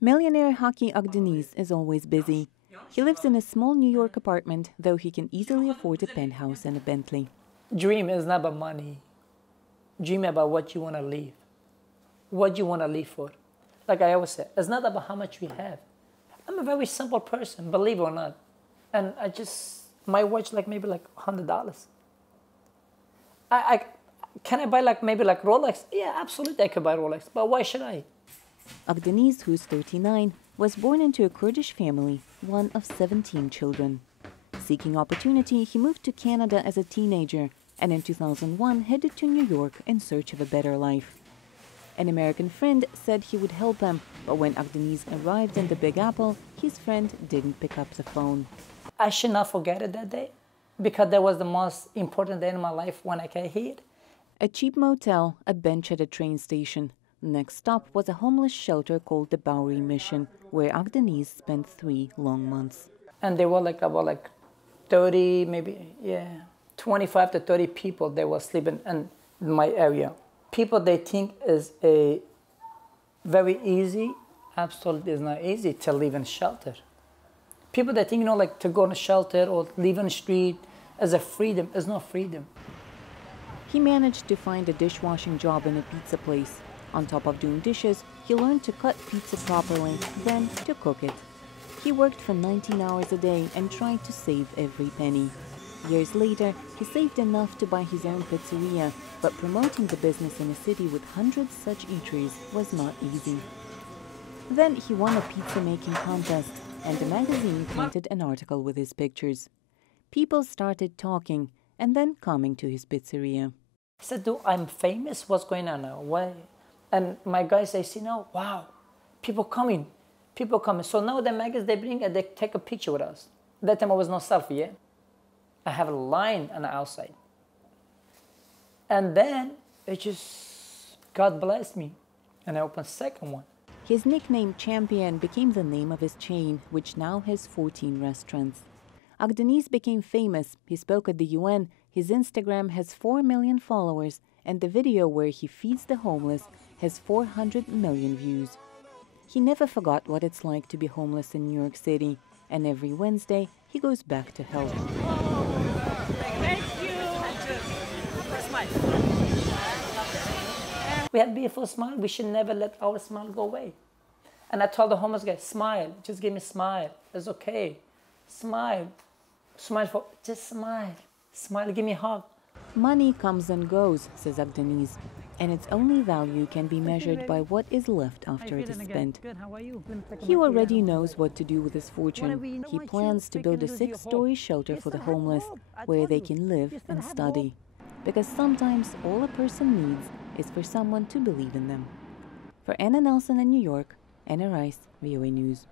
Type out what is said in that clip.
Millionaire Haki Agdeniz is always busy. He lives in a small New York apartment, though he can easily afford a penthouse and a Bentley. Dream is not about money. Dream about what you want to live. What you want to live for. Like I always say, it's not about how much we have. I'm a very simple person, believe it or not. And my watch maybe $100. Can I buy maybe Rolex? Yeah, absolutely I could buy Rolex, but why should I? Agdeniz, who's 39, was born into a Kurdish family, one of 17 children. Seeking opportunity, he moved to Canada as a teenager and in 2001 headed to New York in search of a better life. An American friend said he would help him, but when Agdeniz arrived in the Big Apple, his friend didn't pick up the phone. I should not forget it that day, because that was the most important day in my life when I came here. A cheap motel, a bench at a train station. The next stop was a homeless shelter called the Bowery Mission, where Agdeniz spent 3 long months. And there were about 30, maybe, 25 to 30 people that were sleeping in my area. People they think is a very easy, absolutely is not easy to live in shelter. People that think, to go in a shelter or live in the street is a freedom, is not freedom. He managed to find a dishwashing job in a pizza place. On top of doing dishes, he learned to cut pizza properly, then to cook it. He worked for 19 hours a day and tried to save every penny. Years later, he saved enough to buy his own pizzeria, but promoting the business in a city with hundreds such eateries was not easy. Then he won a pizza-making contest, and the magazine printed an article with his pictures. People started talking and then coming to his pizzeria. I said, dude, I'm famous, what's going on now? Why? And my guys, they say, no, wow, people coming. So now the magazine, they bring and they take a picture with us. That time I was not selfie yet. I have a line on the outside. And then God blessed me. And I opened a second one. His nickname Champion became the name of his chain, which now has 14 restaurants. Agdeniz became famous. He spoke at the UN. His Instagram has 4 million followers, and the video where he feeds the homeless has 400 million views. He never forgot what it's like to be homeless in New York City, and every Wednesday he goes back to help. Thank you. We have a beautiful smile. We should never let our smile go away. And I told the homeless guy, smile. Just give me a smile. It's okay. Smile. Just smile. Smile, give me a hug. Money comes and goes, says Agdeniz, and its only value can be measured by what is left after it is spent. He already knows what to do with his fortune. He plans to build a 6-story shelter for the homeless, where they can live and study. Because sometimes all a person needs is for someone to believe in them. For Anna Nelson in New York, Anna Rice, VOA News.